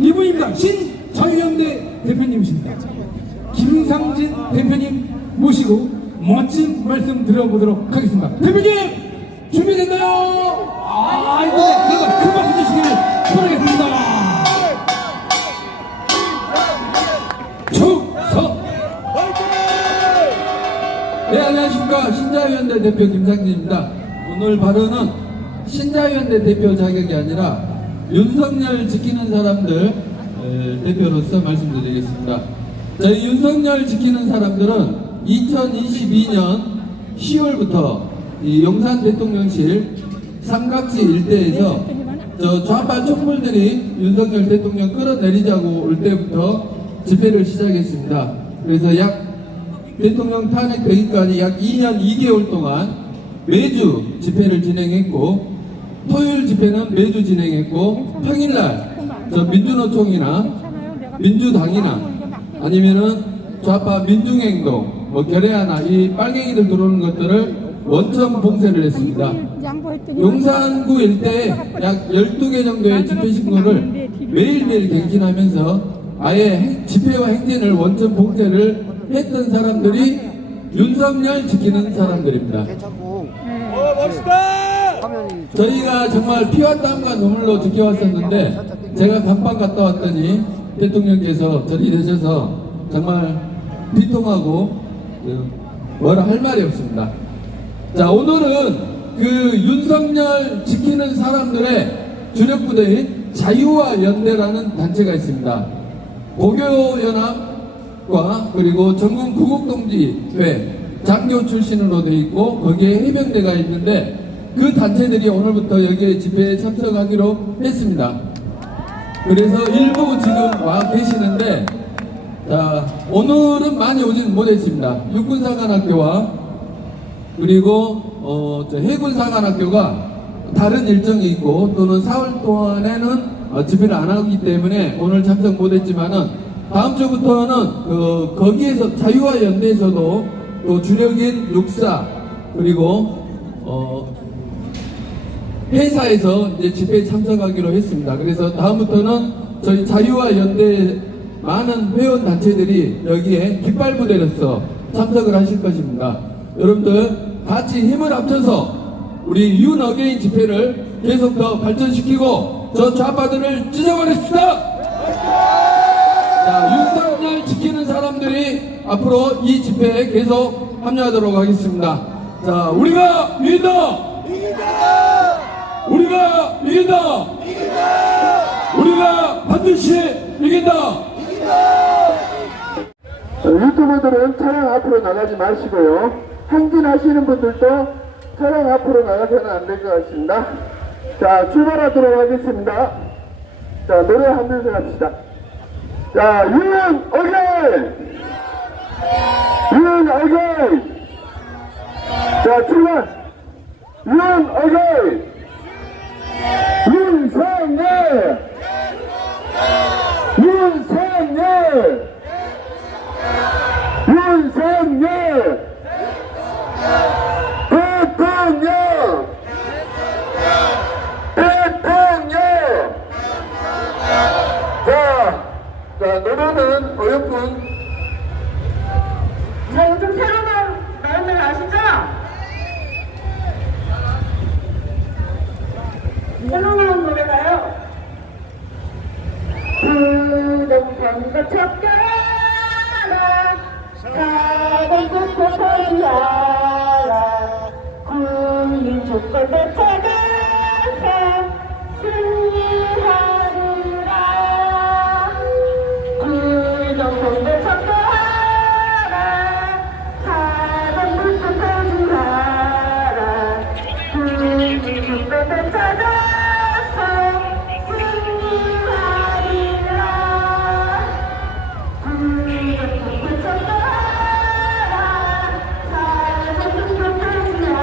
이분입니다. 신자유연대 대표님이십니다. 김상진 대표님 모시고 멋진 말씀 드려보도록 하겠습니다. 대표님 준비됐나요? 이제 큰 박수 주시길 바라겠습니다. 충성! 네, 안녕하십니까. 신자유연대 대표 김상진입니다. 오늘 발언은 신자유연대 대표 자격이 아니라 윤석열 지키는 사람들 대표로서 말씀드리겠습니다. 저희 윤석열 지키는 사람들은 2022년 10월부터 이 용산 대통령실 삼각지 일대에서 저 좌파 촛불들이 윤석열 대통령 끌어내리자고 올 때부터 집회를 시작했습니다. 그래서 약 대통령 탄핵되기까지 약 2년 2개월 동안 매주 집회를 진행했고, 토요일 집회는 매주 진행했고, 평일날 저 민주노총이나 민주당이나 아니면은 좌파 민중행동, 결의하나 이 빨갱이들 들어오는 것들을 원천 봉쇄를 했습니다. 용산구 일대에 약 12개 정도의 집회 신고를 매일매일 갱신하면서 아예 집회와 행진을 원천 봉쇄를 했던 사람들이 윤석열 지키는 사람들입니다. 멋있다! 저희가 정말 피와 땀과 눈물로 지켜왔었는데, 제가 간판 갔다 왔더니 대통령께서 절이 되셔서 정말 비통하고 뭐라 할 말이 없습니다. 자, 오늘은 그 윤석열 지키는 사람들의 주력부대인 자유와 연대라는 단체가 있습니다. 고교연합과 그리고 전국 구국동지회 장교 출신으로 되어 있고, 거기에 해병대가 있는데 그 단체들이 오늘부터 여기에 집회에 참석하기로 했습니다. 그래서 일부 지금 와 계시는데, 자, 오늘은 많이 오진 못했습니다. 육군사관학교와 그리고 해군사관학교가 다른 일정이 있고, 또는 4월 동안에는 집회를 안 하기 때문에 오늘 참석 못했지만은 다음 주부터는 거기에서 자유와 연대에서도 또 주력인 육사 그리고 회사에서 이제 집회에 참석하기로 했습니다. 그래서 다음부터는 저희 자유와 연대 많은 회원 단체들이 여기에 깃발부대로서 참석을 하실 것입니다. 여러분들 같이 힘을 합쳐서 우리 윤어게인 집회를 계속 더 발전시키고 저 좌파들을 찢어버립시다. 자, 윤석열 지키는 사람들이 앞으로 이 집회에 계속 참여하도록 하겠습니다. 자, 우리가 이긴다! 우리가 이긴다! 우리가 반드시 이긴다! 유튜버들은 차량 앞으로 나가지 마시고요. 행진하시는 분들도 차량 앞으로 나가서는 안 될 것 같습니다. 자, 출발하도록 하겠습니다. 자, 노래 하면서 갑시다. 자, 윤 어게인! 윤 어게인! 자, 출발! 윤 어게인! 윤석열! 윤석열! 윤석열! 대통령! 대통령! 자, 노래는 어렵군. 자, 요즘 새로 나온 노래 아시죠? 새로 나온 노래가요. 부동산과 척결하라, 사동국도 포기하라, 국민 조건도 찾아서 승리하리라. 부동산도 척결하라, 사동국도 포기하라, 국민 조건도 찾아서 승리하리라. 국민조건도 척결하라, 사동국도 포기하라,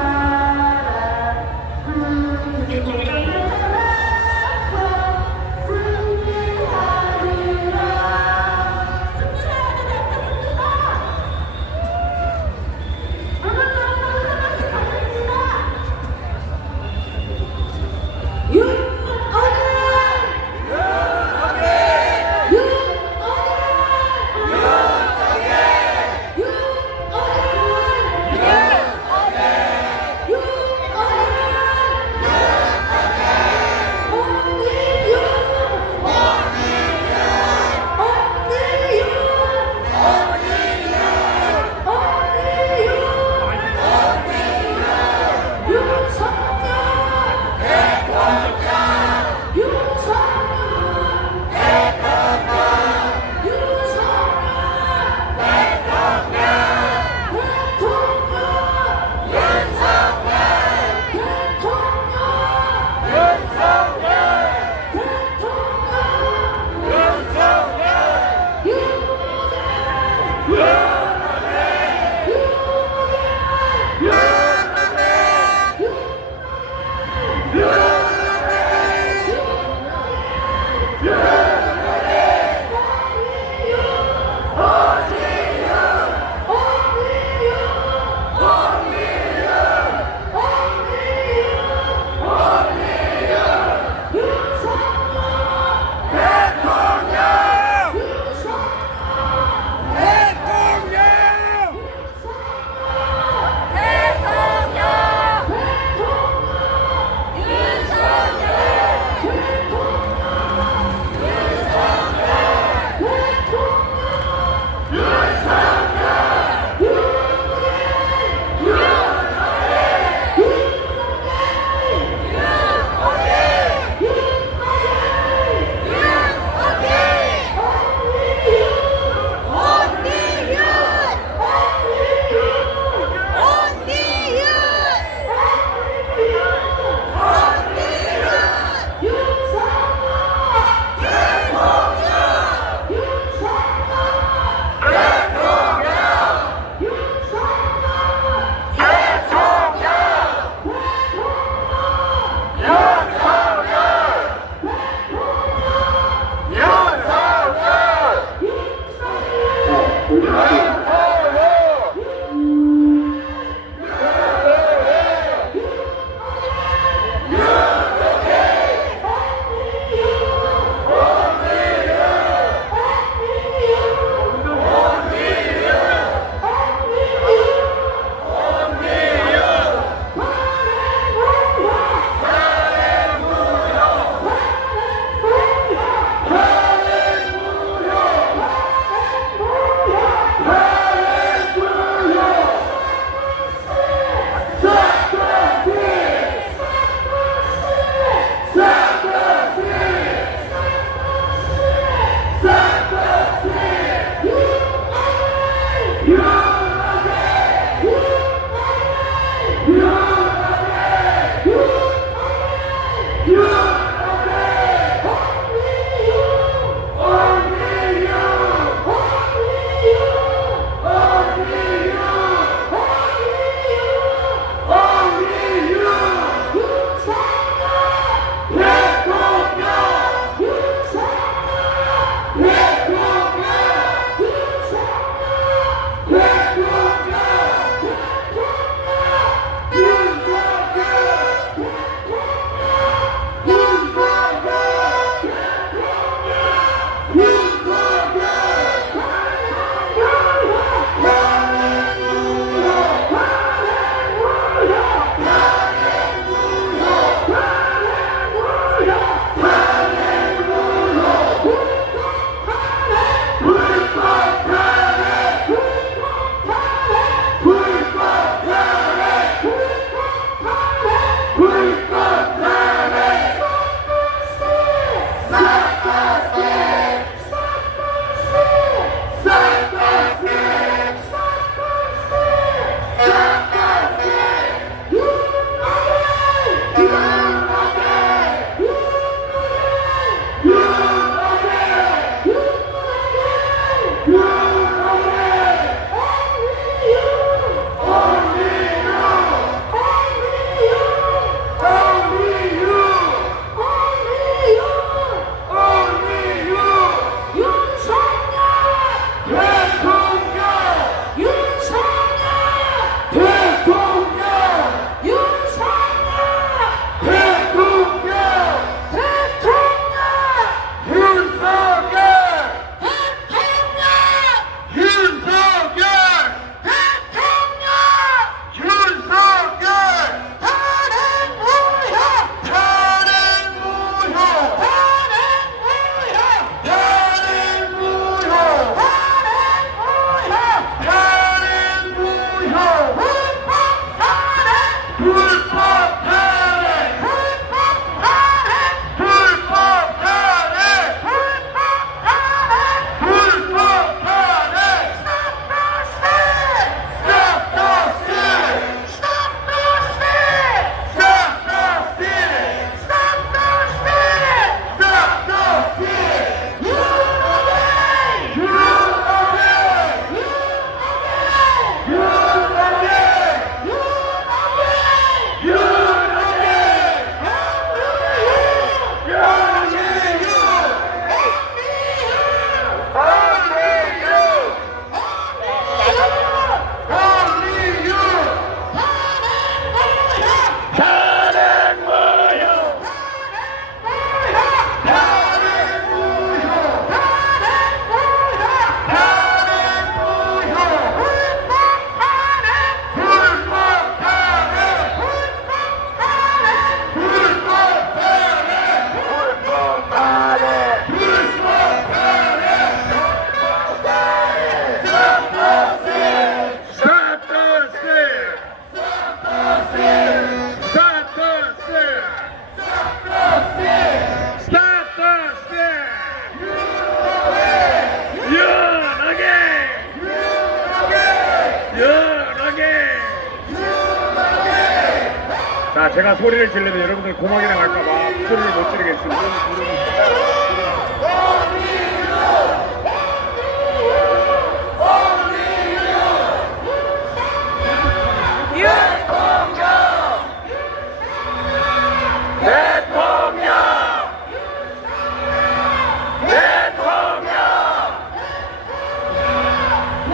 자, 제가 소리를 지르면 여러분들 고막이 나갈까봐 소리를 못 지르겠습니다.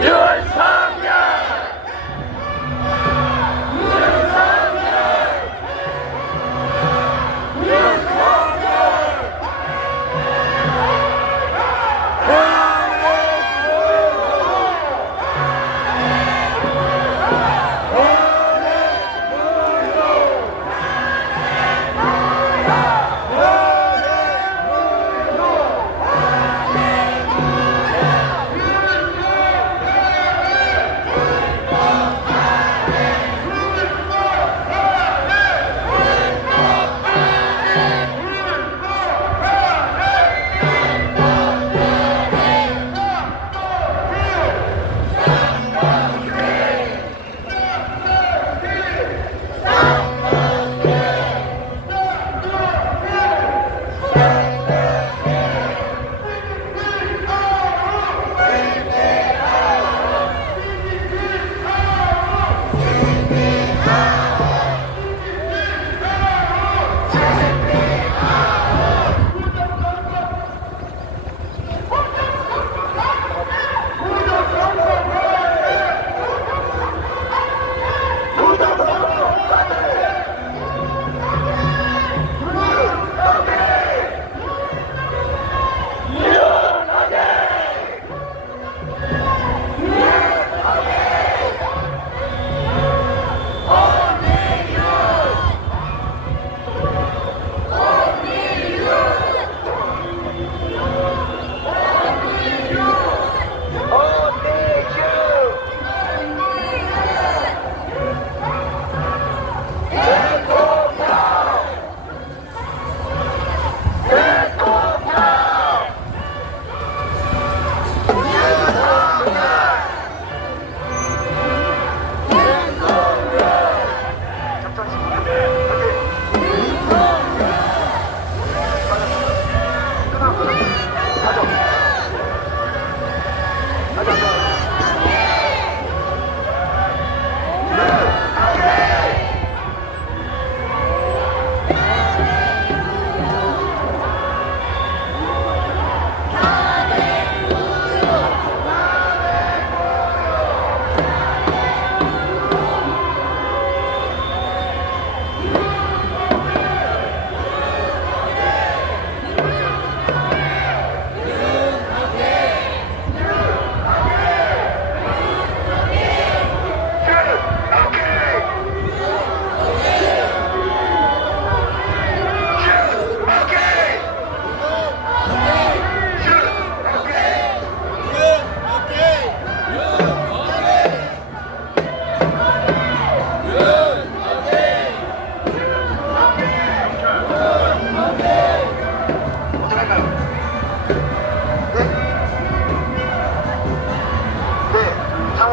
유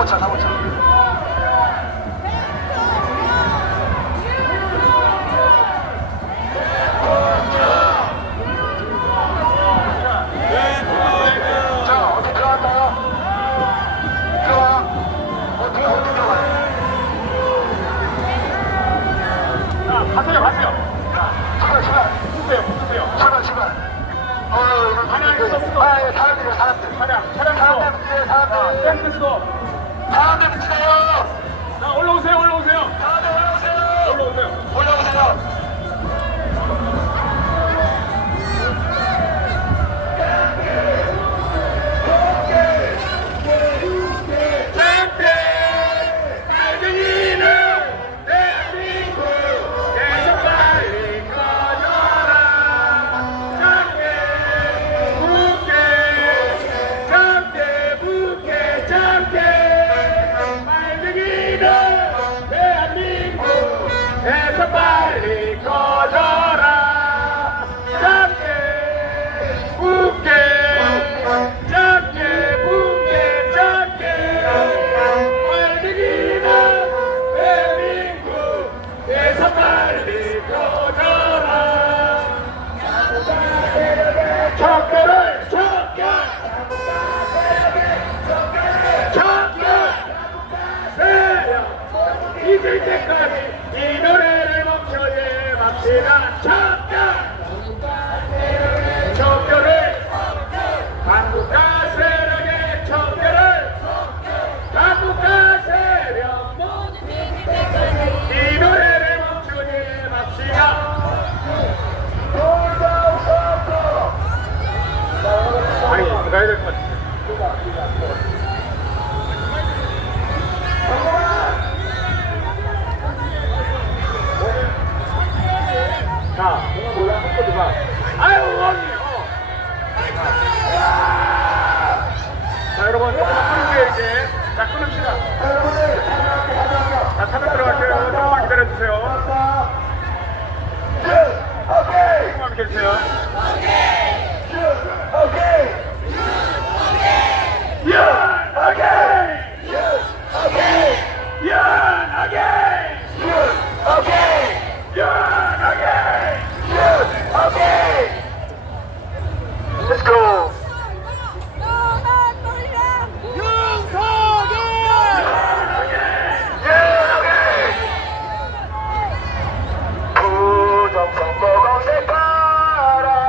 사고차. 자, 어디 들어갈까요? 들어와. 어디 들어가요? 가세요. 출발. 사람들. 사람들 붙이세요. 자, 올라오세요. 올라오세요. 빨리 꺼져라. 작게 빨갱이는 대한민국에서 빨리 꺼져라. 척결을 세력 잊을 때까지 이 노래를 멈춰야 맙시다. 척결을 한국가 세력의 척결을 한국가 세력 이 노래를 멈추지 맙시다. 아니 가야 될 것 같아. 자, 아유, 자, 여러분, 조금 끊을게요, 이제. 자, 끊읍시다. 자, 차면 들어갈게요. 조금만 기다려주세요. 조금만 기다려주세요. Let's go. 부정선거 검색하라.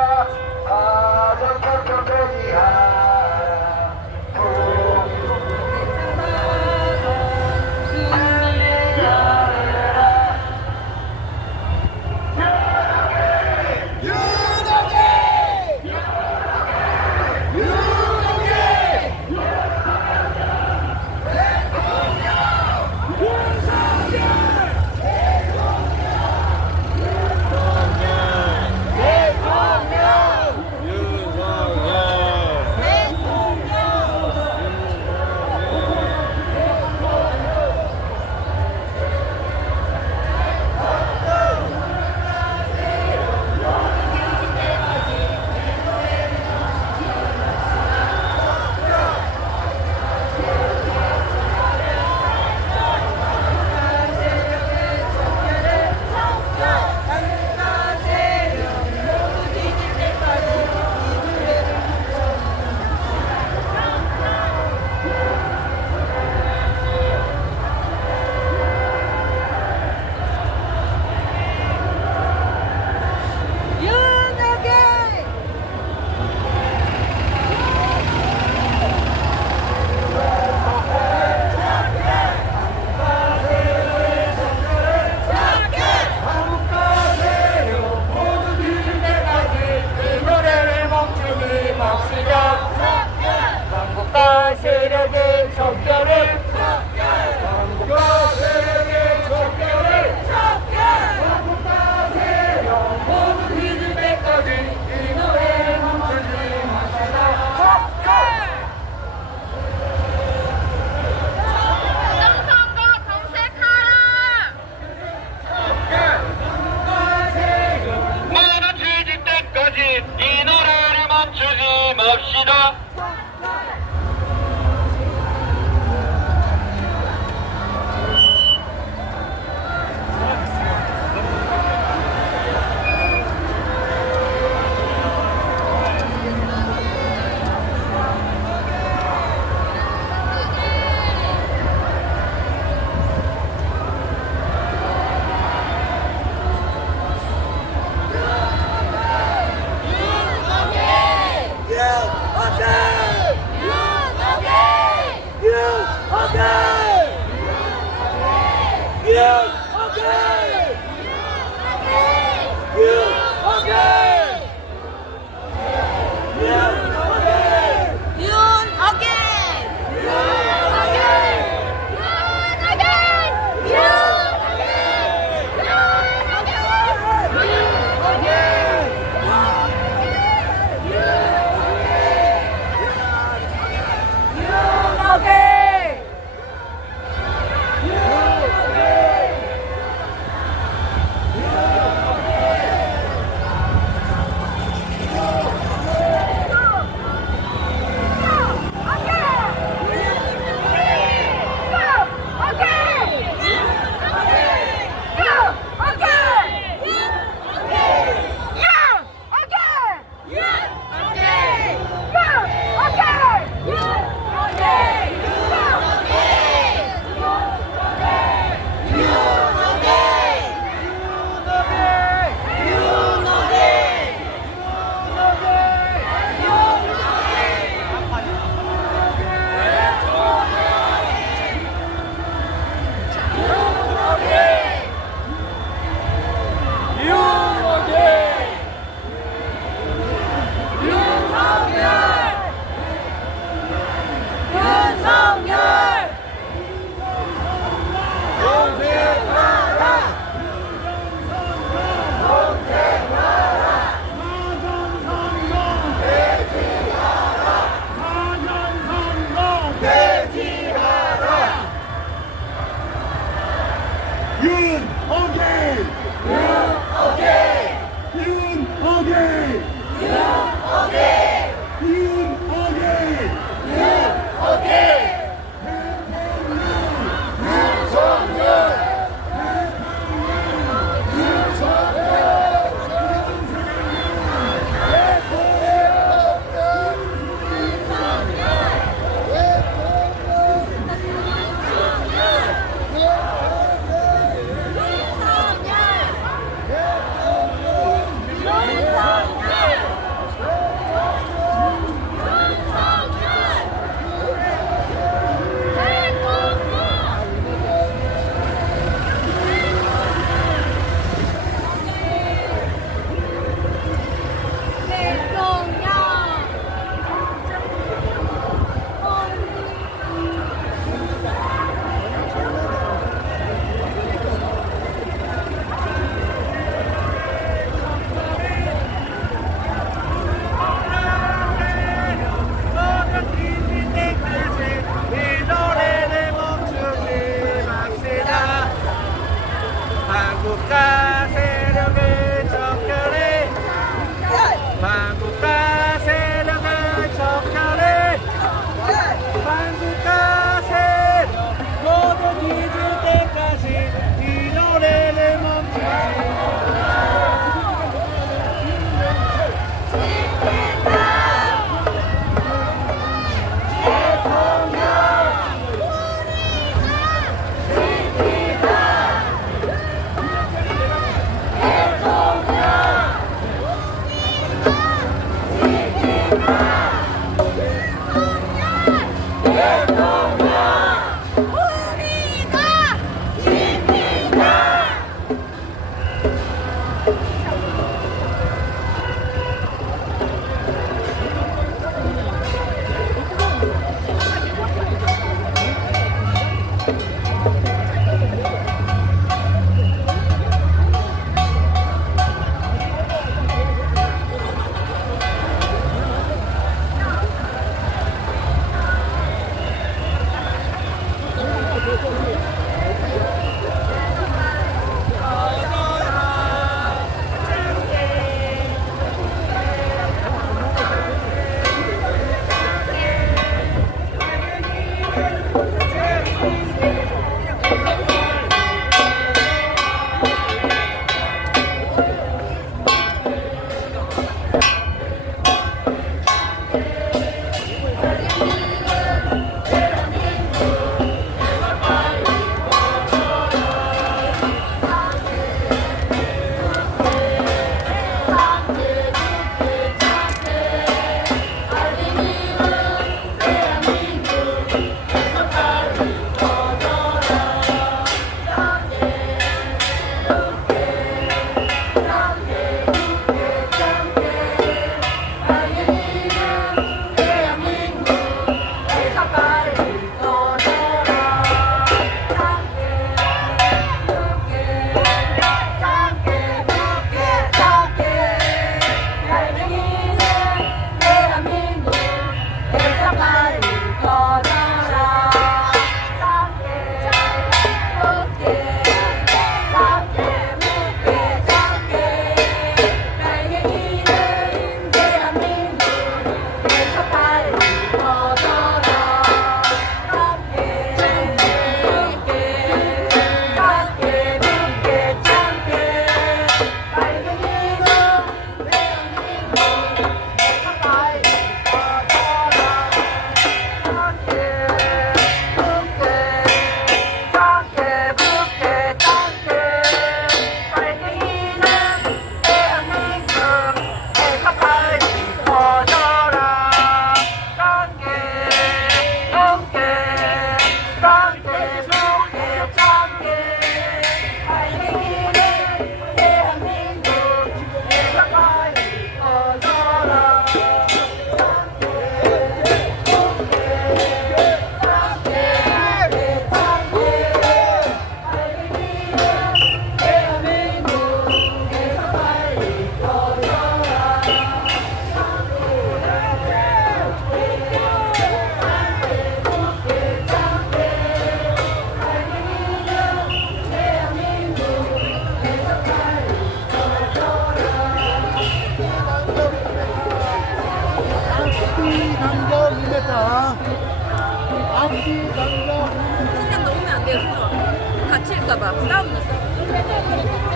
봐. 싸움 났어.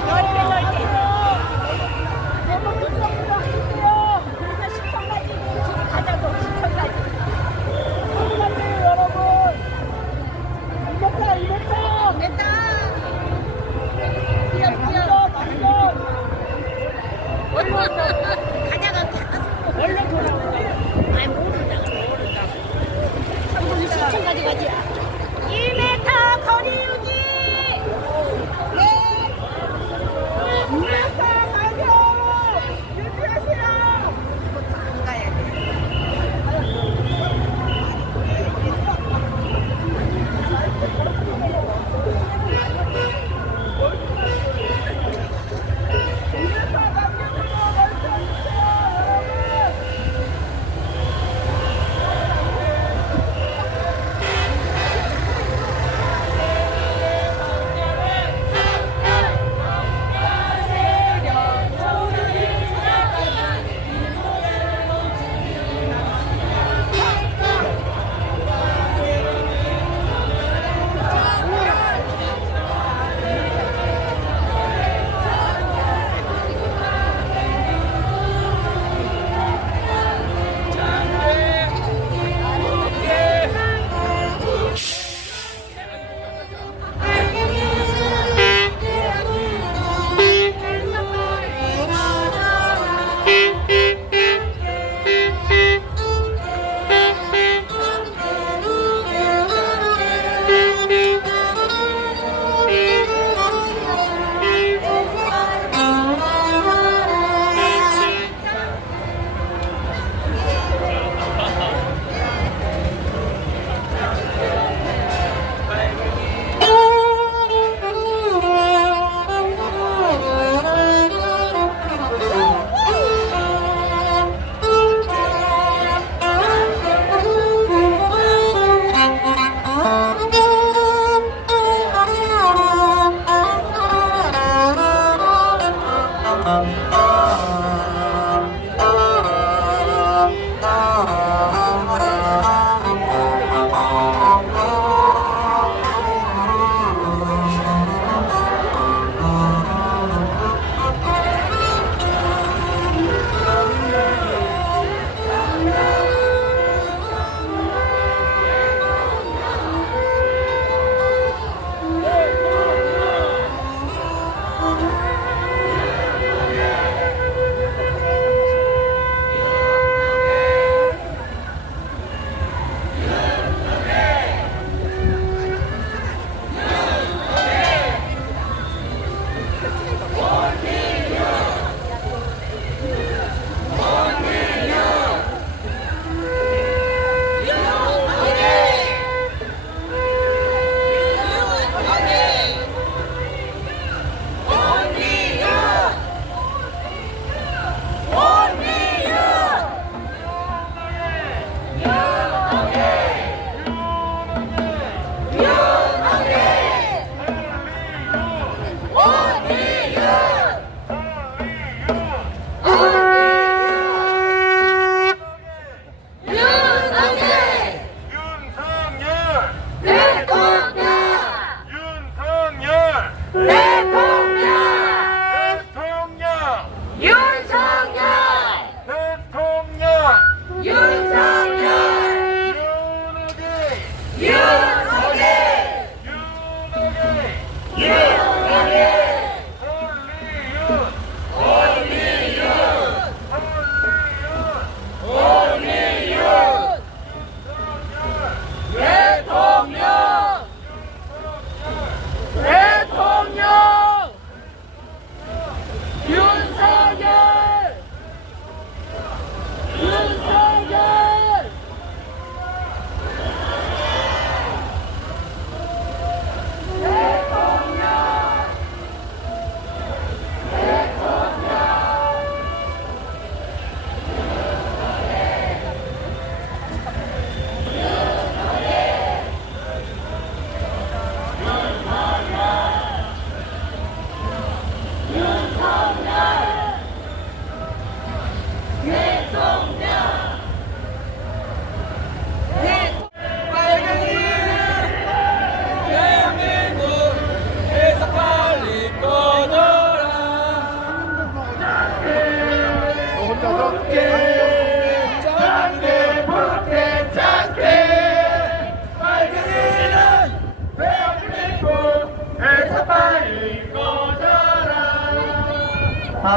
넓게 넓게. 너무 급성으로 하실게요. 그래서 10천까지 지금 가자고 10천까지. 천까지 여러분. 2m. 됐다. 뛰어. 가자가 얼른 돌아오자. 아이 모르자. 10천까지 가지. 1m 거리 유지. 네.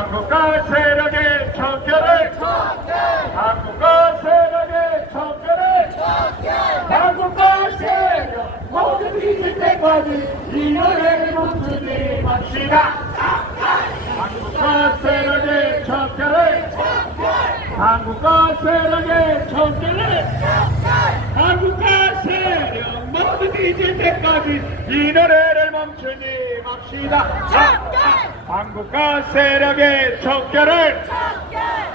한국과 세력의 척결을 한국과 세력의 척결을 한국과 세력 모두 뒤질 때까지 이 노래를 멈추지 맙시다. 한국과 세력의 척결을 한국과 세력의 척결을 한국과 세력 모두 뒤질 때까지 이 노래를 멈추지 맙시다. 한국과 세력의 척결을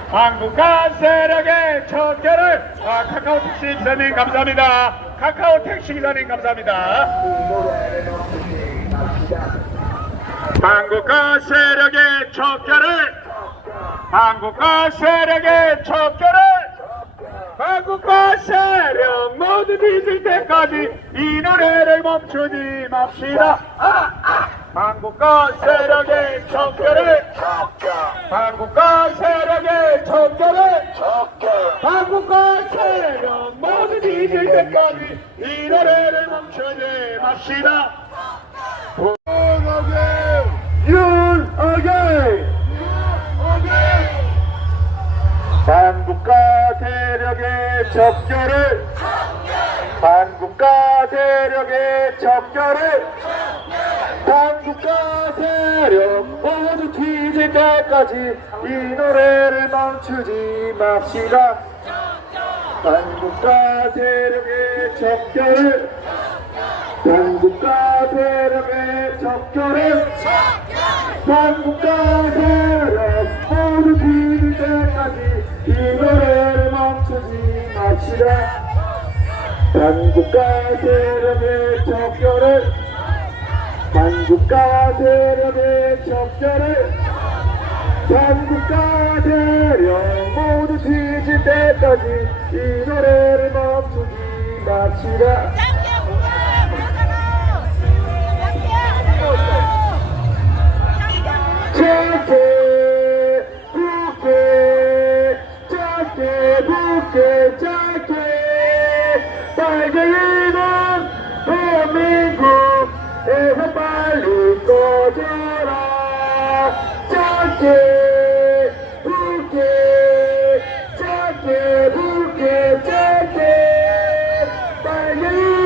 한국과 세력의 척결을 카카오 택시 기사님 감사합니다. 카카오 택시 기사님 감사합니다. 한국과 세력의 척결을 한국과 세력의 척결을 한국과 세력 모두 뒤질 때까지 이 노래를 멈추지 맙시다. 한국과 세력의 척결을 한국과 세력의 척결을 한국과 세력 모두 뒤질 때까지 이 노래를 멈추지 맙시다. 윤어게인 한국과 세력의 척결을 한국과 세력의 척결을 한국과 세력 모두 뒤질 때까지 이 노래를 멈추지 맙시다. 한국과 세력의 척결을 한국과 세력의 척결을 한국과 세력 모두 뒤질 때까지 이 노래를 멈추지 맙시다. 한국과 세력의 척결을 한국과 세력의 척결을 한국과 세력 모두 뒤질 때까지 이 노래를 멈추지 맙시다. 짧게 붉게 짧게 빨갱이는 대한민국에서 빨리 꺼져라. 짧게 붉게 짧게 붉게 짧게 빨갱이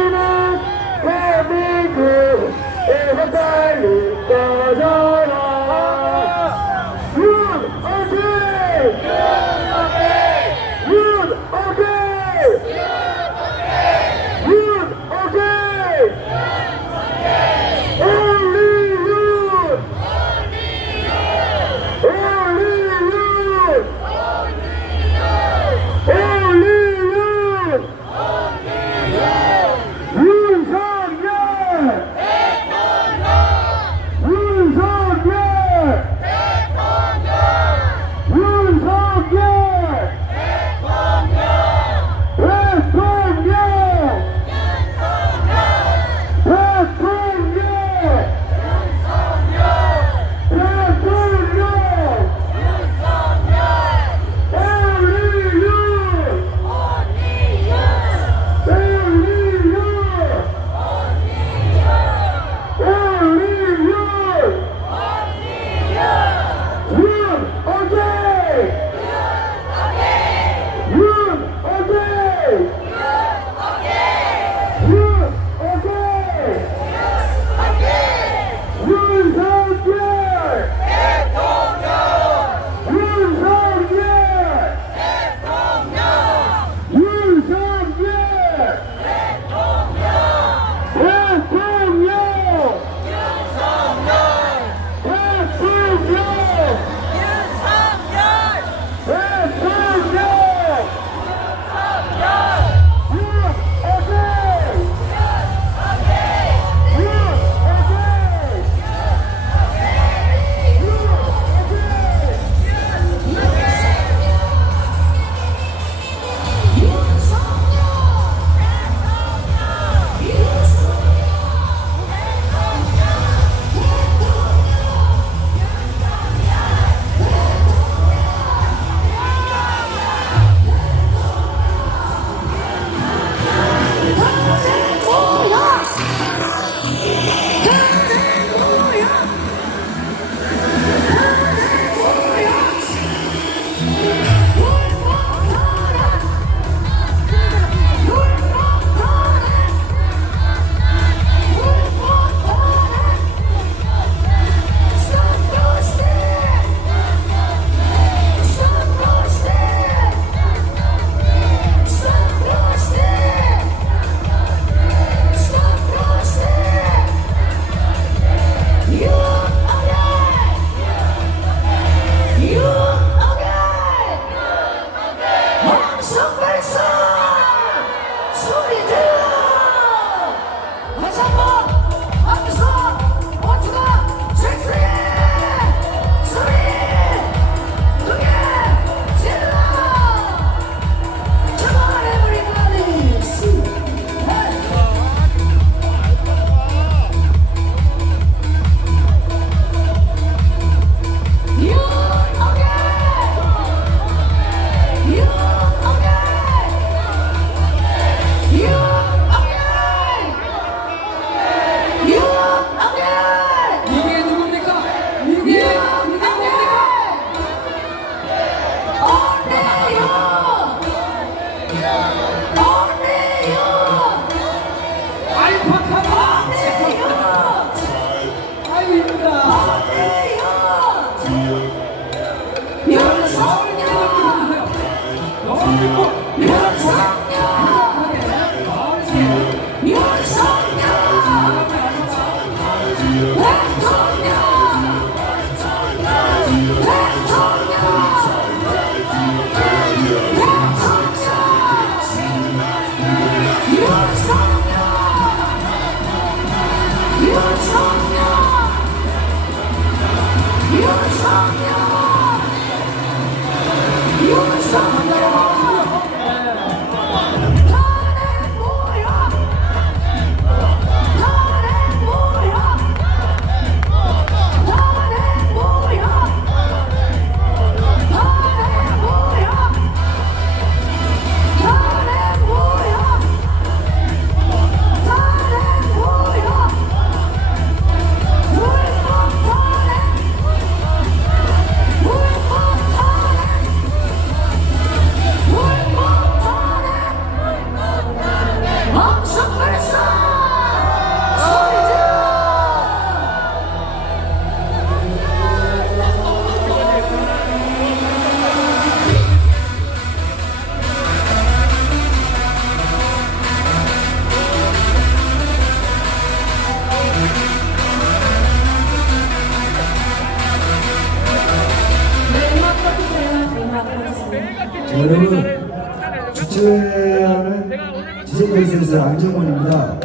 여러분, 주최하는 지정대에서 안정원입니다.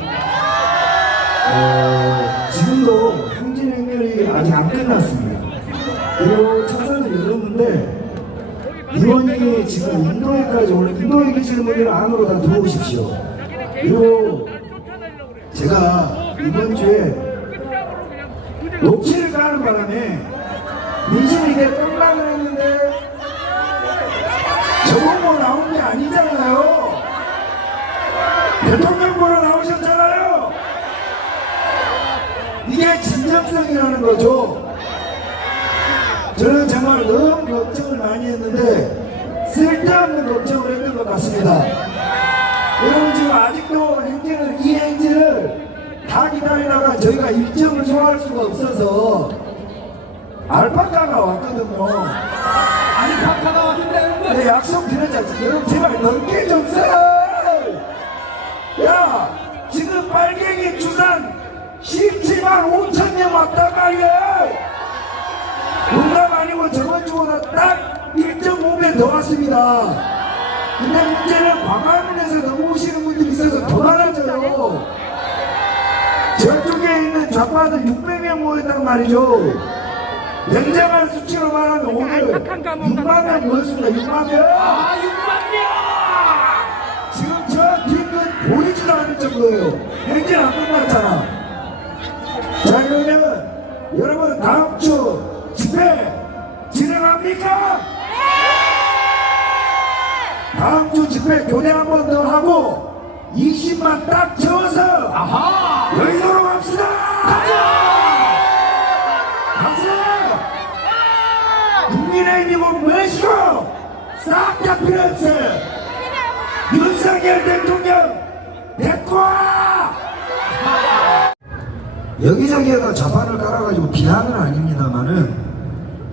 지금도 행진행렬이 아직 안 끝났습니다. 그리고 참사도 열었는데 인원이 지금 인도에까지 올라 인도에 계시는 분들은 안으로 다 들어오십시오. 그리고 제가 이번 주에 녹취를 가는 바람에 민심이 이게 끝나려 했는데 저거 뭐 나온 게 아니잖아요. 대통령 보러 나오셨잖아요. 이게 진정성이라는 거죠. 저는 정말 너무 걱정을 많이 했는데 쓸데없는 걱정을 했던 것 같습니다. 여러분 지금 아직도 이 행진을 다 기다리다가 저희가 일정을 소화할 수가 없어서 알파카가 왔거든요. 알파카가 왔는데 네, 약속 드렸잖아요. 여러분 제발 넓게 좀 써. 야 지금 빨갱이 주산 17만 5천 명 왔단 말이야. 농담 아니고 저번 주보다 딱 1.5배 더 왔습니다. 근데 문제는 광화문에서 넘어오시는 분들이 있어서 더 많아져요. 저쪽에 있는 좌파들 600명 모였단 말이죠. 냉정한 수치로 말하면 오늘 6만 명 모였습니다. 6만 명. 아 6만 명. 지금 저 팀은 보이지도 않을 정도예요. 행진 안 끝났잖아. 자 그러면 여러분 다음 주 집회 진행합니까? 다음 주 집회 교대 한 번 더 하고 20만 딱 채워서 여의도로 갑시다. 가자. 국민의힘이고 무엇이고 싹 다 필요 없어요. 윤석열 대통령 데리고 와. 여기저기에다 좌판을 깔아가지고 비하는 아닙니다만은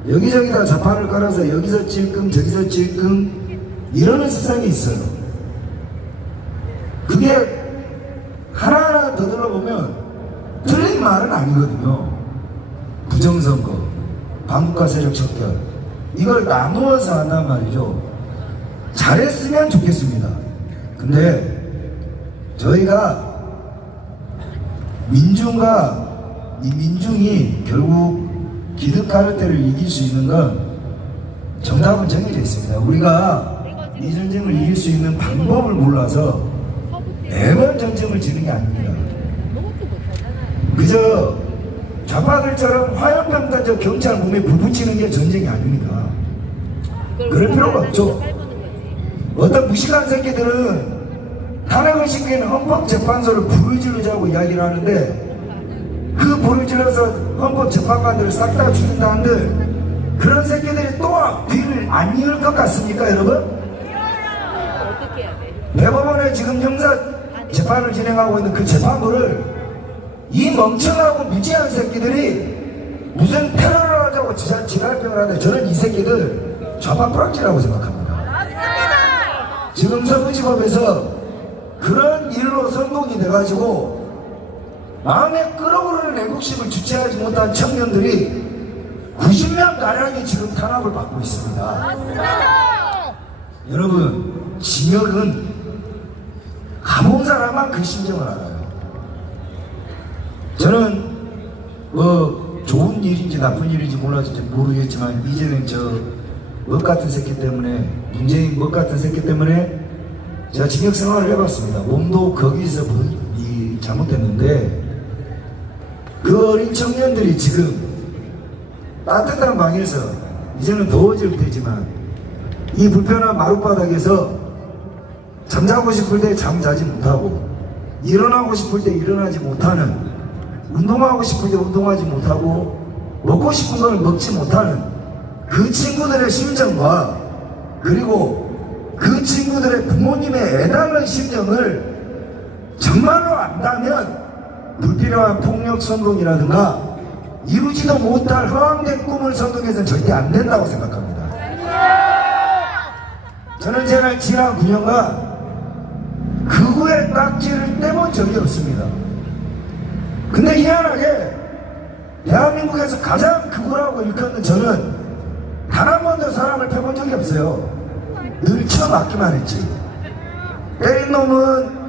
여기저기다 좌판을 깔아서 여기서 찔끔 저기서 찔끔 이러는 세상이 있어요. 그게 하나하나 더 들어보면 틀린 말은 아니거든요. 부정선거, 반국가 세력 척결 이걸 나누어서 한단 말이죠. 잘했으면 좋겠습니다. 근데 저희가 민중과 이 민중이 결국 기득 카르텔을 이길 수 있는 건 정답은 정해져 있습니다. 우리가 이 전쟁을 이길 수 있는 방법을 몰라서 매번 전쟁을 지는 게 아닙니다. 그저 좌파들처럼 화염병 던져 경찰 몸에 불 붙이는 게 전쟁이 아닙니다. 그럴 필요가 없죠. 어떤 무식한 새끼들은 탄핵을 시키는 헌법재판소를 불을 지르자고 이야기를 하는데 그 불을 질러서 헌법재판관들을 싹 다 죽인다 한들 그런 새끼들이 또 뒤를 안 이을 것 같습니까 여러분? 대법원에 지금 형사 재판을 진행하고 있는 그 재판부를 이 멍청하고 무지한 새끼들이 무슨 테러를 하자고 지랄병을 하는데 저는 이 새끼들 좌파 프락지라고 생각합니다. 지금 서부지법에서 그런 일로 선동이 돼가지고 마음에 끓어오르는 애국심을 주체하지 못한 청년들이 90명 가량이 지금 탄압을 받고 있습니다. 여러분 진역은 가본 사람만 그 심정을 알아요. 저는 뭐 좋은 일인지 나쁜 일인지 몰라서 모르겠지만 이제는 저 멋 같은 새끼 때문에 문재인 멋 같은 새끼 때문에 제가 징역 생활을 해봤습니다. 몸도 거기서 잘못됐는데 그 어린 청년들이 지금 따뜻한 방에서 이제는 더워질 때지만 이 불편한 마룻바닥에서 잠자고 싶을 때 잠자지 못하고 일어나고 싶을 때 일어나지 못하는 운동하고 싶을 때 운동하지 못하고 먹고 싶은 걸 먹지 못하는 그 친구들의 심정과 그리고 그 친구들의 부모님의 애달는 심정을 정말로 안다면 불필요한 폭력 선동이라든가 이루지도 못할 허황된 꿈을 선동해서는 절대 안 된다고 생각합니다. 저는 제가 지난 9년간 극우의 딱지를 떼본 적이 없습니다. 근데 희한하게 대한민국에서 가장 극우라고 일컫는 저는 단 한 번도 사람을 펴본 적이 없어요. 늘 쳐맞기만 했지. 때린 놈은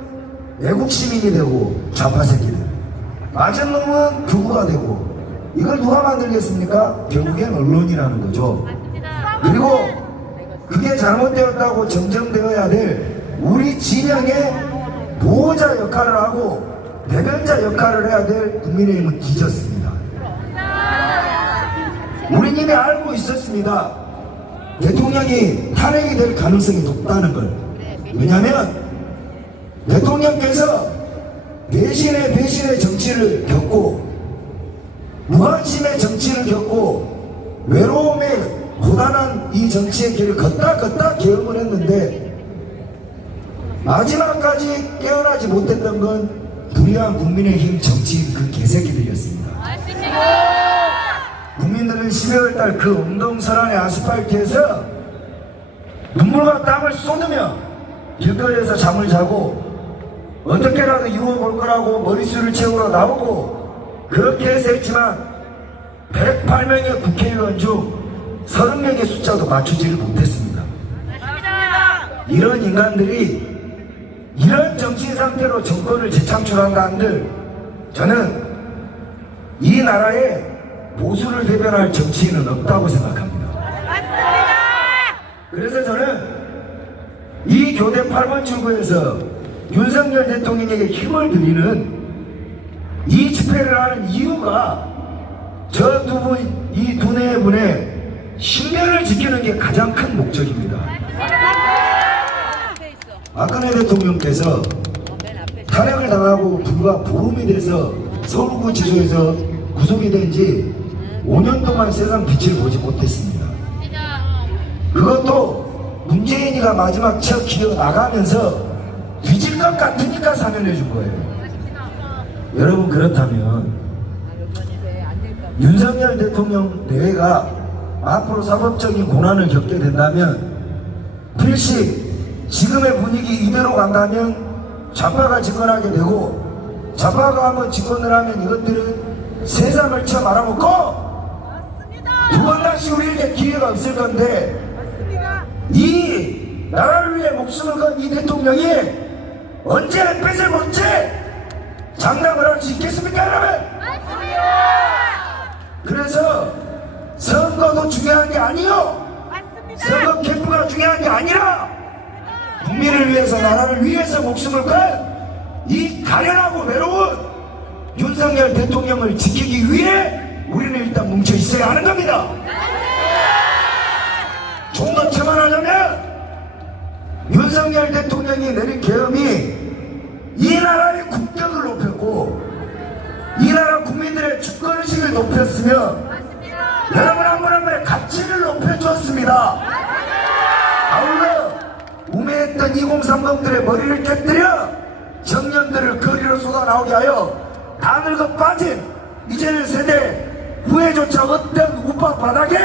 애국 시민이 되고 좌파 새끼들, 맞은 놈은 부부가 되고, 이걸 누가 만들겠습니까? 결국엔 언론이라는 거죠. 그리고 그게 잘못되었다고 정정되어야 될 우리 진영의 보호자 역할을 하고 대변자 역할을 해야 될 국민의힘은 뒤졌습니다. 우린 이미 알고 있었습니다. 대통령이 탄핵이 될 가능성이 높다는 걸. 왜냐하면 대통령께서 배신의 정치를 겪고 무관심의 정치를 겪고 외로움의 고단한 이 정치의 길을 걷다 경험을 했는데 마지막까지 깨어나지 못했던 건 불의한 국민의힘 정치인 그 개새끼들이었습니다. 국민들은 12월달 그 엉덩설안의 아스팔트에서 눈물과 땀을 쏟으며 길거리에서 잠을 자고 어떻게라도 이루어볼 거라고 머릿수를 채우러 나오고 그렇게 해서 했지만 108명의 국회의원 중 30명의 숫자도 맞추지를 못했습니다. 이런 인간들이 이런 정치 상태로 정권을 재창출한다 한들 저는 이 나라에 보수를 대변할 정치인은 없다고 생각합니다. 그래서 저는 이 교대 8번 출구에서 윤석열 대통령에게 힘을 드리는 이 집회를 하는 이유가 저 두 분, 이 두네 분의 신변을 지키는 게 가장 큰 목적입니다. 박근혜 대통령께서 탄핵을 당하고 불과 보름이 돼서 서울구치소에서 구속이 된 지 5년 동안 세상 빛을 보지 못했습니다. 그것도 문재인이가 마지막 척 기어 나가면서 뒤질 것 같으니까 사면해 준 거예요. 여러분, 그렇다면 윤석열 대통령 내외가 앞으로 사법적인 고난을 겪게 된다면 필시 지금의 분위기 이대로 간다면 좌파가 집권하게 되고 좌파가 한번 집권을 하면 이것들은 세상을 쳐 말아먹고 두 번 다시 우리에게 기회가 없을 건데 이 나라를 위해 목숨을 건 이 대통령이 언제 햇볕을 못지 장담을 할 수 있겠습니까, 여러분? 그래서 선거도 중요한 게 아니요, 선거 캠프가 중요한 게 아니라 국민을 위해서 나라를 위해서 목숨을 건 이 가련하고 외로운 윤석열 대통령을 지키기 위해 우리는 일단 뭉쳐 있어야 하는 겁니다. 좀 더 참아하려면 윤석열 대통령이 내린 계엄이 이 나라의 국격을 높였고 이 나라 국민들의 주권의식을 높였으며 여러분 한 분 한 분의 가치를 높여주었습니다. 아울러 우매했던 2030들의 머리를 깨뜨려 청년들을 거리로 쏟아나오게 하여 다 늙어 빠진 이재명 세대 후회조차 없던 우파 바닥에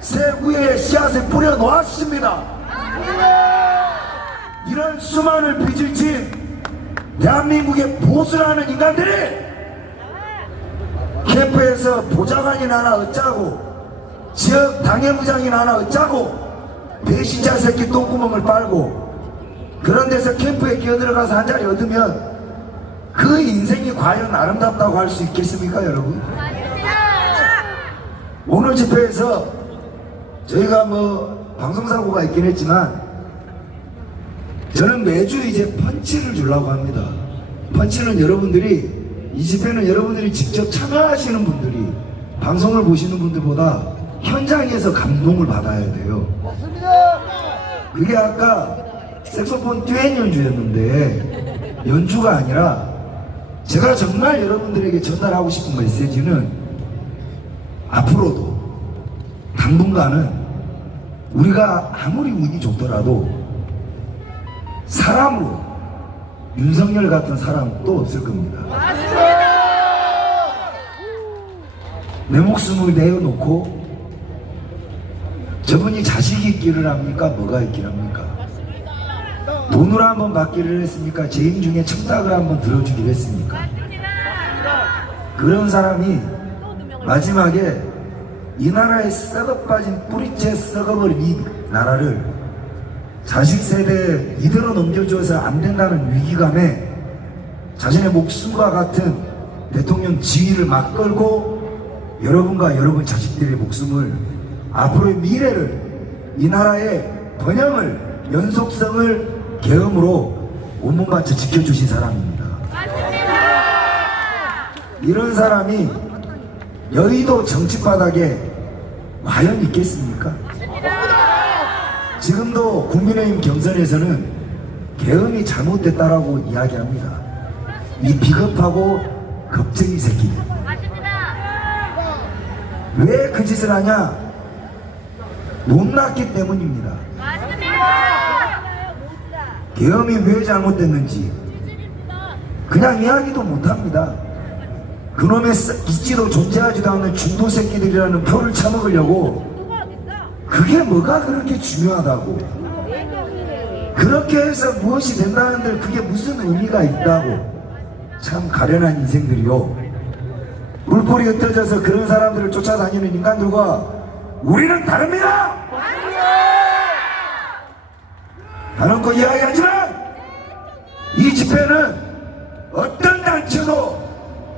새 후회의 씨앗을 뿌려 놓았습니다. 이런 수많은 빚을 진 대한민국의 보수라는 인간들이 캠프에서 보좌관이나 하나 어쩌고 지역 당협부장이나 하나 어쩌고 배신자 새끼 똥구멍을 빨고 그런 데서 캠프에 끼어들어가서 한 자리 얻으면 그 인생이 과연 아름답다고 할 수 있겠습니까, 여러분? 오늘 집회에서 저희가 뭐 방송사고가 있긴 했지만 저는 매주 이제 펀치를 주려고 합니다. 펀치는 여러분들이, 이 집회는 여러분들이 직접 참여하시는 분들이 방송을 보시는 분들보다 현장에서 감동을 받아야 돼요. 그게 아까 색소폰 듀엣 연주였는데 연주가 아니라 제가 정말 여러분들에게 전달하고 싶은 메시지는 앞으로도 당분간은 우리가 아무리 운이 좋더라도 사람으로 윤석열 같은 사람 또 없을 겁니다. 내 목숨을 내어놓고 저분이 자식이 있기를 합니까? 뭐가 있기를 합니까? 돈으로 한번 받기를 했습니까? 재임 중에 청탁을 한번 들어주기로 했습니까? 그런 사람이 마지막에 이 나라에 썩어 빠진 뿌리채 썩어버린 이 나라를 자식 세대 이대로 넘겨줘서 안 된다는 위기감에 자신의 목숨과 같은 대통령 지위를 막 걸고 여러분과 여러분 자식들의 목숨을, 앞으로의 미래를, 이 나라의 번영을, 연속성을 계엄으로 온몸 바쳐 지켜주신 사람입니다. 이런 사람이 여의도 정치바닥에 과연 있겠습니까? 지금도 국민의힘 경선에서는 계엄이 잘못됐다라고 이야기합니다. 이 비겁하고 겁쟁이 새끼들. 왜 그 짓을 하냐? 못났기 때문입니다. 계엄이 왜 잘못됐는지 그냥 이야기도 못합니다. 그놈의 있지도 존재하지도 않는 중도 새끼들이라는 표를 쳐먹으려고 그게 뭐가 그렇게 중요하다고, 그렇게 해서 무엇이 된다는데 그게 무슨 의미가 있다고. 참 가련한 인생들이요. 물꼬리 흩어져서 그런 사람들을 쫓아다니는 인간들과 우리는 다릅니다. 다른 거 이야기하지만 이 집회는 어떤 단체도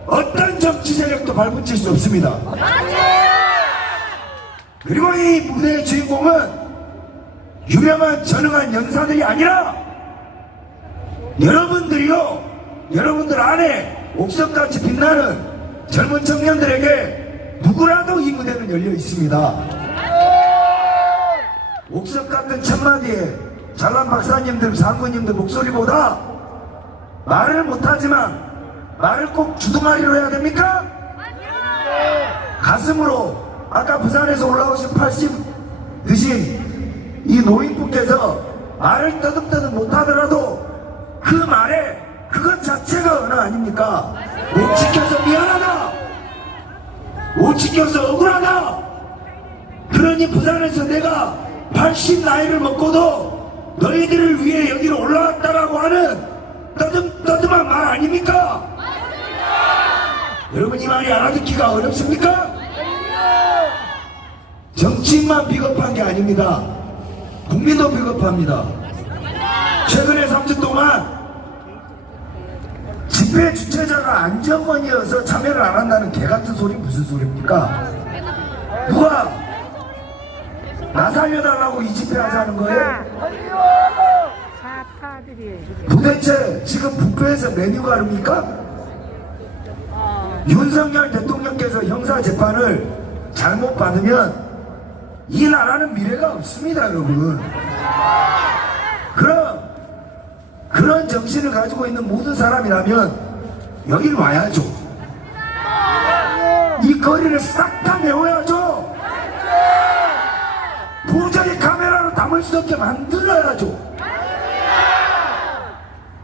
어떤 정치 세력도 발붙일 수 없습니다. 그리고 이 무대의 주인공은 유명한 전능한 연사들이 아니라 여러분들이요, 여러분들 안에 옥석같이 빛나는 젊은 청년들에게 누구라도 이 무대는 열려 있습니다. 옥석 같은 천마디에 잘난 박사님들, 상구님들 목소리보다 말을 못하지만 말을 꼭 주둥아리로 해야 됩니까? 가슴으로, 아까 부산에서 올라오신 80 드신 이 노인분께서 말을 떠듬떠듬 못하더라도 그 말에 그것 자체가 언어 아닙니까? 못 지켜서 미안하다, 못 지켜서 억울하다. 그러니 부산에서 내가 80 나이를 먹고도 너희들을 위해 여기로 올라왔다라고 하는 떠듬떠듬한 말 아닙니까? 여러분 이 말이 알아듣기가 어렵습니까? 정치인만 비겁한 게 아닙니다. 국민도 비겁합니다. 최근에 3주 동안 집회 주최자가 안정권이어서 참여를 안 한다는 개같은 소리 무슨 소리입니까? 누가 나 살려달라고 이 집회 하자는 거예요? 도대체 지금 부패에서 메뉴가 다릅니까? 윤석열 대통령께서 형사재판을 잘못 받으면 이 나라는 미래가 없습니다, 여러분. 그런 정신을 가지고 있는 모든 사람이라면 여길 와야죠. 이 거리를 싹 다 메워야죠. 도저히 카메라로 담을 수 없게 만들어야죠.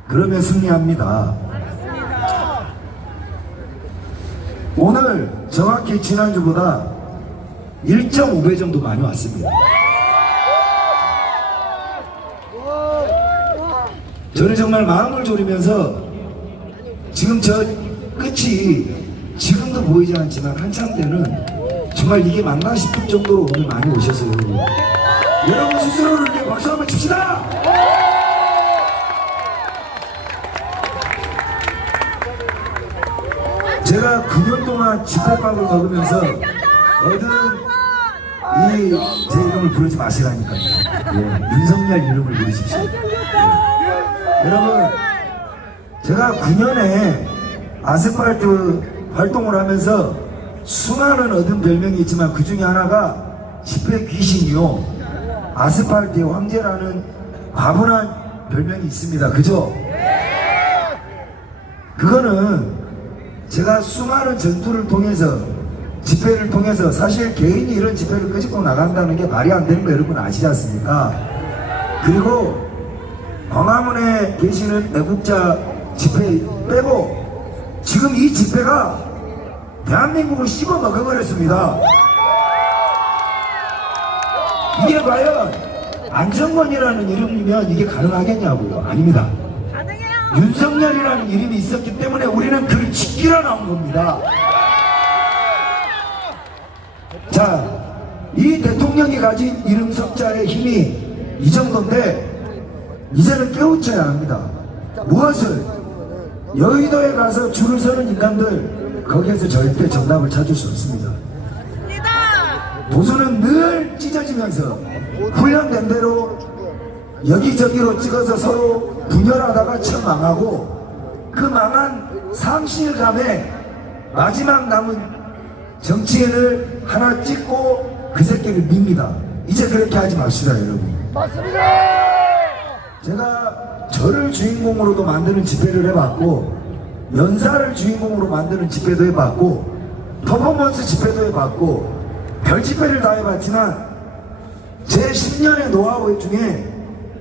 그러면 승리합니다. 오늘 정확히 지난주보다 1.5배 정도 많이 왔습니다. 저는 정말 마음을 졸이면서 지금 저 끝이 지금도 보이지 않지만 한참 때는 정말 이게 맞나 싶을 정도로 오늘 많이 오셨어요. 여러분 스스로를 위해 박수 한번 칩시다. 제가 9년 동안 집회밥을 먹으면서 얻은 제 이름을 부르지 마시라니까요. 윤석열 이름을 부르십시오. 여러분, 제가 9년에 아스팔트 활동을 하면서 수많은 얻은 별명이 있지만 그 중에 하나가 집회 귀신이요, 아스팔트의 황제라는 과분한 별명이 있습니다. 그죠? 그거는 제가 수많은 전투를 통해서, 집회를 통해서, 사실 개인이 이런 집회를 끄집고 나간다는 게 말이 안 되는 거 여러분 아시지 않습니까? 그리고 광화문에 계시는 애국자 집회 빼고 지금 이 집회가 대한민국을 씹어 먹어버렸습니다. 이게 과연 안정권이라는 이름이면 이게 가능하겠냐고요? 아닙니다. 윤석열이라는 이름이 있었기 때문에 우리는 그를 지키러 나온 겁니다. 자, 이 대통령이 가진 이름 석자의 힘이 이 정도인데 이제는 깨우쳐야 합니다. 무엇을? 여의도에 가서 줄을 서는 인간들, 거기에서 절대 정답을 찾을 수 없습니다. 보수는 늘 찢어지면서 훈련된 대로 여기저기로 찍어서 서로 분열하다가 참 망하고, 그 망한 상실감에 마지막 남은 정치인을 하나 찍고 그 새끼를 밉니다. 이제 그렇게 하지 맙시다, 여러분. 맞습니다. 제가 저를 주인공으로도 만드는 집회를 해봤고, 연사를 주인공으로 만드는 집회도 해봤고, 퍼포먼스 집회도 해봤고, 별 집회를 다 해봤지만 제 10년의 노하우 중에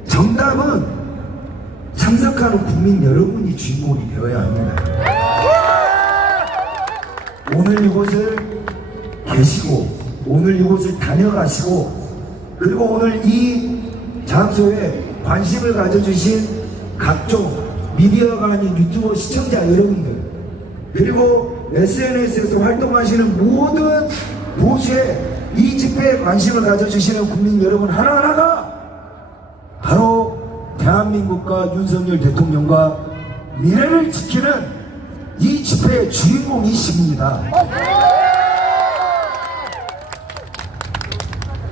정답은 참석하는 국민 여러분이 주인공이 되어야 합니다. 오늘 이곳을 계시고, 오늘 이곳을 다녀가시고, 그리고 오늘 이 장소에 관심을 가져주신 각종 미디어가 아닌 유튜버 시청자 여러분들, 그리고 SNS에서 활동하시는 모든 보수의 이 집회에 관심을 가져주시는 국민 여러분 하나하나가 바로 대한민국과 윤석열 대통령과 미래를 지키는 이 집회의 주인공이십니다.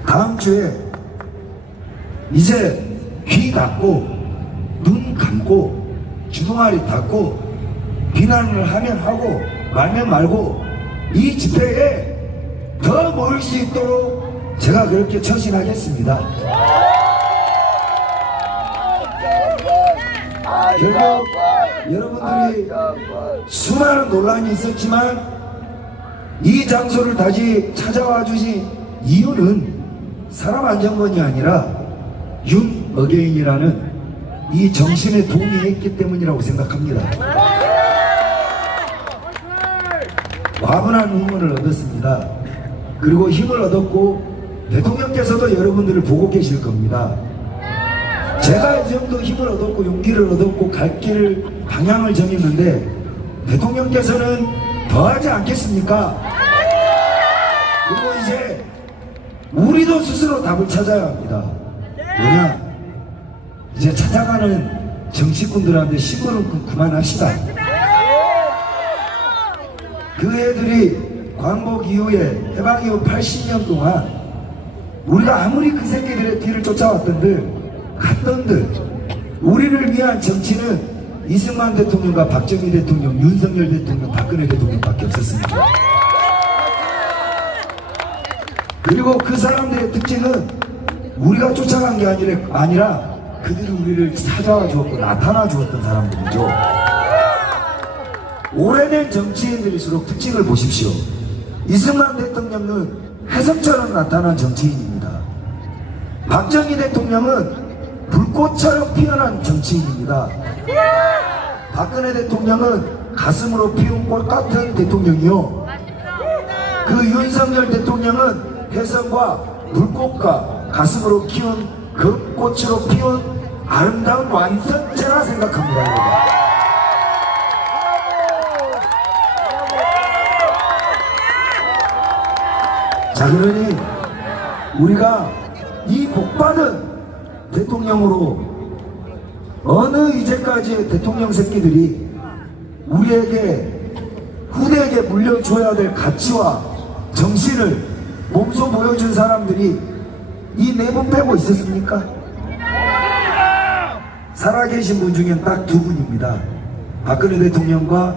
다음 주에 이제 귀 닫고 눈 감고 주둥아리 닫고 비난을 하면 하고 말면 말고 이 집회에 더 모일 수 있도록 제가 그렇게 처신하겠습니다. 결국 여러분들이 수많은 논란이 있었지만 이 장소를 다시 찾아와 주신 이유는 사람 안정권이 아니라 윤 어게인이라는 이 정신에 동의했기 때문이라고 생각합니다. 과분한 응원을 얻었습니다. 그리고 힘을 얻었고 대통령께서도 여러분들을 보고 계실 겁니다. 제가 이 정도 힘을 얻었고 용기를 얻었고 갈 길 방향을 정했는데 대통령께서는 더 하지 않겠습니까? 그리고 이제 우리도 스스로 답을 찾아야 합니다. 뭐냐? 이제 찾아가는 정치꾼들한테 심부름 그만합시다. 그 애들이 광복 이후에 해방 이후 80년 동안 우리가 아무리 그 새끼들의 뒤를 쫓아왔던들 갔던들 우리를 위한 정치는 이승만 대통령과 박정희 대통령, 윤석열 대통령, 박근혜 대통령밖에 없었습니다. 그리고 그 사람들의 특징은 우리가 쫓아간 게 아니라 그들이 우리를 찾아와 주었고 나타나 주었던 사람들이죠. 오래된 정치인들일수록 특징을 보십시오. 이승만 대통령은 해성처럼 나타난 정치인입니다. 박정희 대통령은 불꽃처럼 피어난 정치인입니다. 박근혜 대통령은 가슴으로 피운 꽃 같은 대통령이요. 그 윤석열 대통령은 혜성과 불꽃과 가슴으로 키운 그 꽃으로 피운 아름다운 완성체라 생각합니다. 여러분. 자, 그러니 우리가 이 복받은 대통령으로 어느 이제까지의 대통령 새끼들이 우리에게 후대에게 물려줘야 될 가치와 정신을 몸소 보여준 사람들이 이 네 분 빼고 있었습니까? 살아계신 분 중엔 딱 두 분입니다. 박근혜 대통령과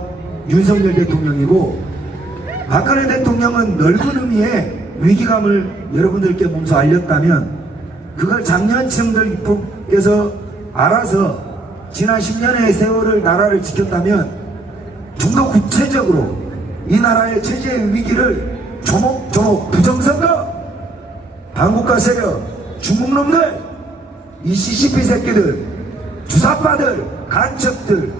윤석열 대통령이고, 박근혜 대통령은 넓은 의미의 위기감을 여러분들께 몸소 알렸다면 그걸 장년층들께서 알아서 지난 10년의 세월을 나라를 지켰다면 좀 더 구체적으로 이 나라의 체제의 위기를 조목조목 부정선거, 반국가 세력, 중국놈들, 이 CCP 새끼들, 주사파들, 간첩들,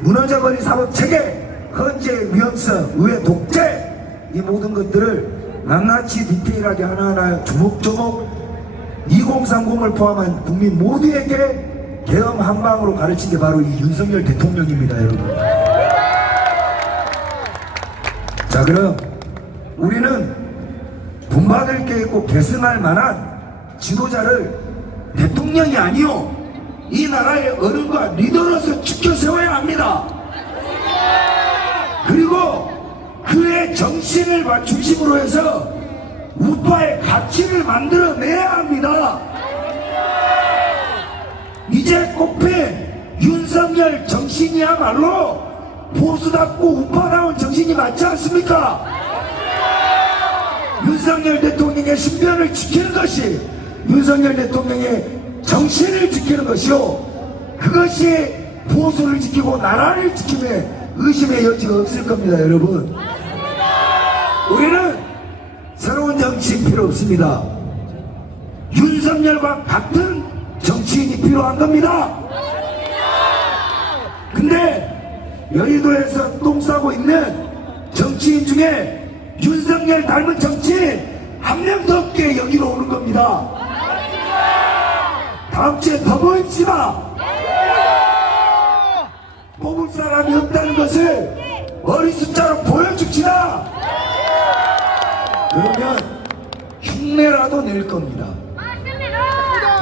무너져버린 사법체계, 헌재의 위험성, 의회 독재, 이 모든 것들을 낱낱이 디테일하게 하나하나 조목조목 2030을 포함한 국민 모두에게 계엄 한방으로 가르친 게 바로 이 윤석열 대통령입니다, 여러분. 자, 그럼 우리는 본받을 게 있고 계승할 만한 지도자를 대통령이 아니요 이 나라의 어른과 리더로서 지켜 세워야 합니다. 그리고 그의 정신을 중심으로 해서 우파의 가치를 만들어내야 합니다. 이제 꼽힌 윤석열 정신이야말로 보수답고 우파다운 정신이 맞지 않습니까? 윤석열 대통령의 신변을 지키는 것이 윤석열 대통령의 정신을 지키는 것이요, 그것이 보수를 지키고 나라를 지킴에 의심의 여지가 없을 겁니다. 여러분, 우리는 새로운 정치인 필요 없습니다. 윤석열과 같은 정치인이 필요한 겁니다. 근데 여의도에서 똥 싸고 있는 정치인 중에 윤석열 닮은 정치인 한 명도 없게 여기로 오는 겁니다. 다음 주에 더 모입시다. 뽑을 사람이 없다는 것을 머리 숫자로 보여줍시다. 그러면 흉내라도 낼 겁니다.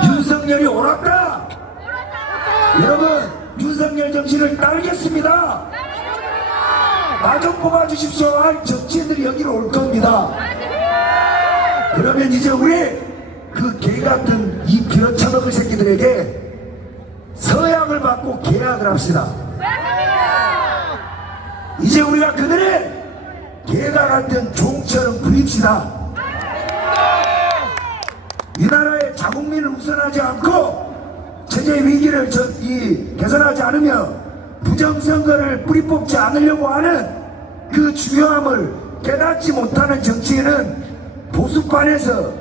윤석열이 옳았다. 여러분, 윤석열 정신을 따르겠습니다. 마저 뽑아주십시오 할 정치인들이 여기로 올 겁니다. 그러면 이제 우리 그 개같은 이 빌어쳐먹을 새끼들에게 서약을 받고 계약을 합시다. 이제 우리가 그들의 개가 같은 종처럼 부립시다. 이 나라의 자국민을 우선하지 않고 체제 위기를 개선하지 않으며 부정선거를 뿌리 뽑지 않으려고 하는 그 중요함을 깨닫지 못하는 정치인은 보수판에서,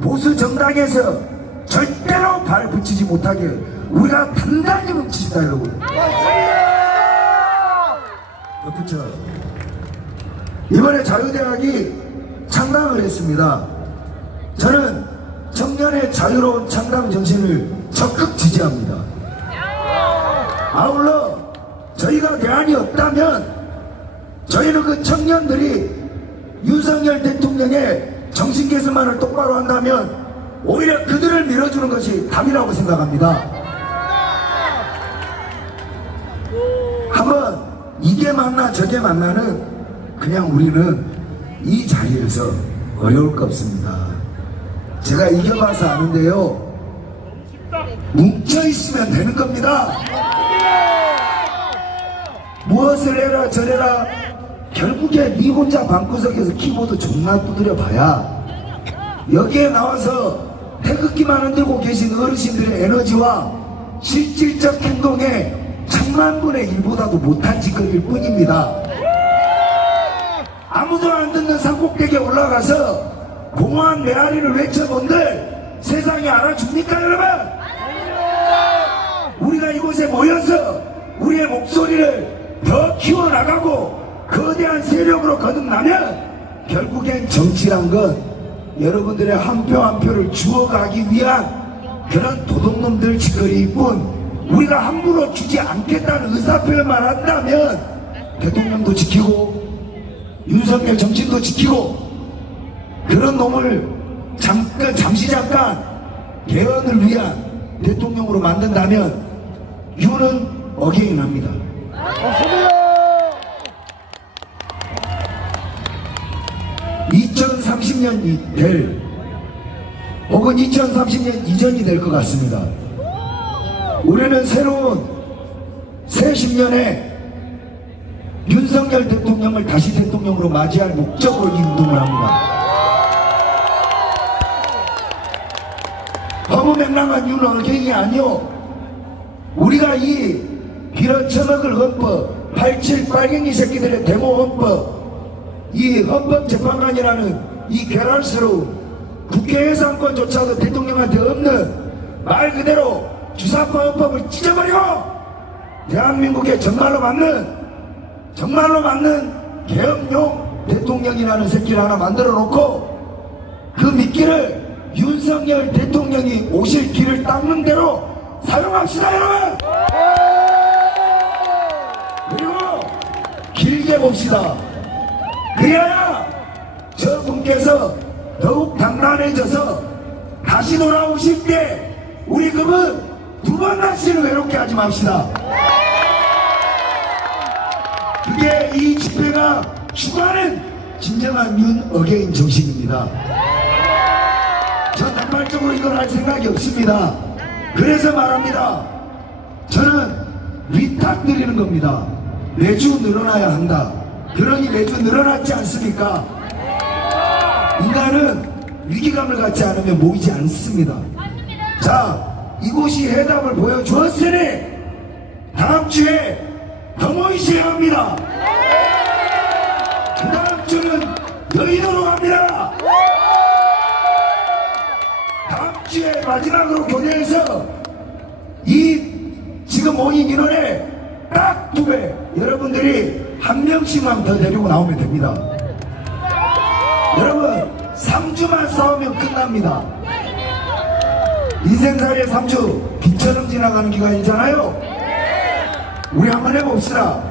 보수 정당에서 절대로 발 붙이지 못하게 우리가 단단히 뭉칩시다. 여러분, 덧붙여, 이번에 자유대학이 창당을 했습니다. 저는 청년의 자유로운 창당 정신을 적극 지지합니다. 아울러 저희가 대안이 없다면 저희는 그 청년들이 윤석열 대통령의 정신 개선만을 똑바로 한다면 오히려 그들을 밀어주는 것이 답이라고 생각합니다. 한번 이게 맞나 저게 맞나는 그냥 우리는 이 자리에서 어려울 거 없습니다. 제가 이겨봐서 아는데요, 뭉쳐있으면 되는 겁니다. 무엇을 해라 저래라 결국에 네 혼자 방구석에서 키보드 존나 두드려 봐야 여기에 나와서 태극기만 흔들고 계신 어르신들의 에너지와 실질적 행동에 천만분의 1보다도 못한 짓거리일 뿐입니다. 아무도 안 듣는 산꼭대기에 올라가서 공허한 메아리를 외쳐본들 세상이 알아줍니까 여러분? 우리가 이곳에 모여서 우리의 목소리를 더 키워나가고 거대한 세력으로 거듭나면 결국엔 정치란 건 여러분들의 한 표 한 표를 주워가기 위한 그런 도둑놈들 짓거리일 뿐, 우리가 함부로 주지 않겠다는 의사표현만 한다면 대통령도 지키고 윤석열 정신도 지키고 그런 놈을 잠시 개헌을 위한 대통령으로 만든다면 유는 어게인합니다. 2030년이 될 혹은 2030년 이전이 될 것 같습니다. 우리는 새로운 새 10년에 윤석열 대통령을 다시 대통령으로 맞이할 목적으로 이 운동을 합니다. 허무맹랑한 윤어갱이 아니요, 우리가 이 빌어쳐먹을 헌법, 87 빨갱이 새끼들의 데모 헌법, 이 헌법재판관이라는 이 괴랄스러운 국회 예산권조차도 대통령한테 없는 말 그대로 주사파 헌법을 찢어버리고 대한민국에 정말로 맞는 계엄용 대통령이라는 새끼를 하나 만들어 놓고 그 미끼를 윤석열 대통령이 오실 길을 닦는 대로 사용합시다 여러분. 그리고 길게 봅시다. 그래야 저분께서 더욱 단단해져서 다시 돌아오실 때 우리 그분 두 번 다시는 외롭게 하지 맙시다. 그게 이 집회가 추구하는 진정한 윤 어게인 정신입니다. 전 단발적으로 이걸 할 생각이 없습니다. 그래서 말합니다. 저는 위탁 드리는 겁니다. 매주 늘어나야 한다. 그러니 매주 늘어났지 않습니까? 인간은 위기감을 갖지 않으면 모이지 않습니다. 자, 이곳이 해답을 보여주었으니 다음 주에 더 모이셔야 합니다. 그 다음 주는 여의도로 갑니다. 다음 주에 마지막으로 교대에서 이 지금 모인 인원의 딱 2배, 여러분들이 한 명씩만 더 데리고 나오면 됩니다. 여러분 3주만 싸우면 끝납니다. 인생살이의 3주 빛처럼 지나가는 기간이잖아요. 우리 한번 해봅시다.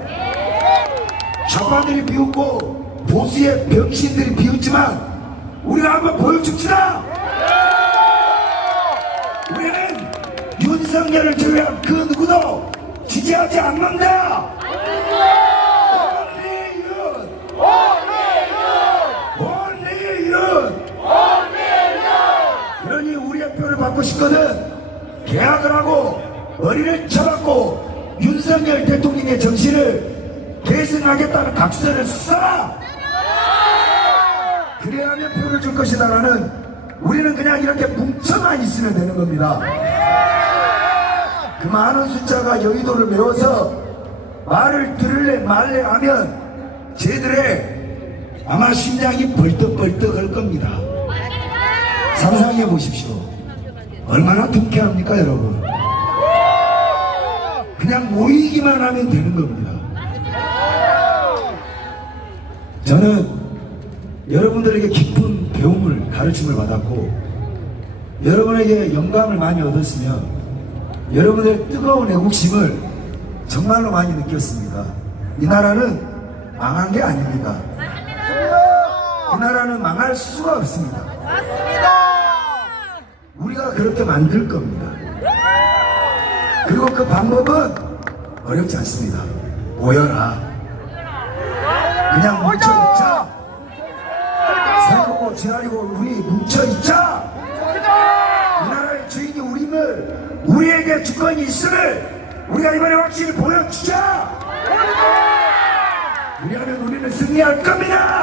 좌파들이 비웃고 보수의 병신들이 비웃지만 우리가 한번 보여줍시다. 우리는 윤석열을 제외한 그 누구도 지지하지 않는다. 그러니 우리의 표를 받고 싶거든 계약을 하고 머리를 쳐박고 윤석열 대통령의 정신을 계승하겠다는 각서를 써라. 그래야만 표를 줄 것이다라는, 우리는 그냥 이렇게 뭉쳐만 있으면 되는 겁니다. 그 많은 숫자가 여의도를 메워서 말을 들을래 말래 하면 쟤들의 아마 심장이 벌떡벌떡 할 겁니다. 상상해 보십시오. 얼마나 통쾌합니까 여러분. 그냥 모이기만 하면 되는 겁니다. 저는 여러분들에게 깊은 배움을, 가르침을 받았고 여러분에게 영감을 많이 얻었으며 여러분들의 뜨거운 애국심을 정말로 많이 느꼈습니다. 이 나라는 망한 게 아닙니다. 이 나라는 망할 수가 없습니다. 우리가 그렇게 만들 겁니다. 그리고 그 방법은 어렵지 않습니다. 모여라. 그냥 뭉쳐있자. 살고 지나리고 우리 뭉쳐있자. 이 나라의 주인이 우리를, 우리에게 주권이 있음을 우리가 이번에 확실히 보여주자. 우리하면 우리는 승리할 겁니다.